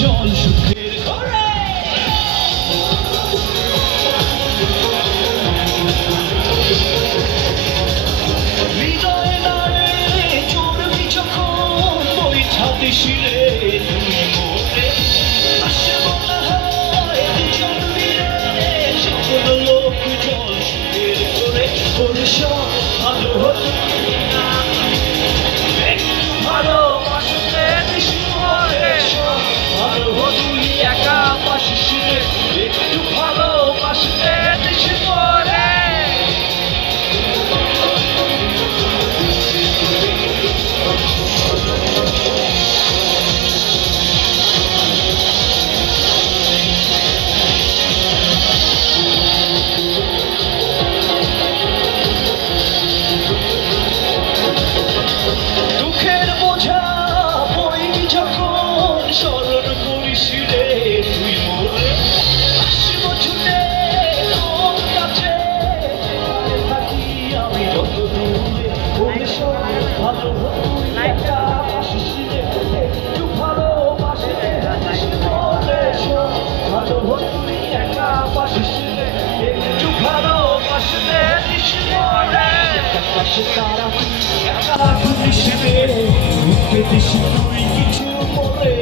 জল সুখের ঘরে হৃদয়ে নাড়ে চড়বি যখন বৈঠাতে শিরে তুই মোরে আসে মনে হয় দুজন মিলে সকল লোক জল সুখের ঘরে ওরে সব ভালো হতো স্মরণ করিস রে তুই মোরে আসিব ছুটে তোর কাছে থাকি আমি যত দূরে ওরে সব ভালো তুই একা আসিস রে একটু ভালোবাসে মোরে সব ভালো তুই একা আসিস রে একটু ভালোবাসে মোরে আকাশে তারা তুই একা ঘুরিস রে রূপে দিস তুই কিছু মোরে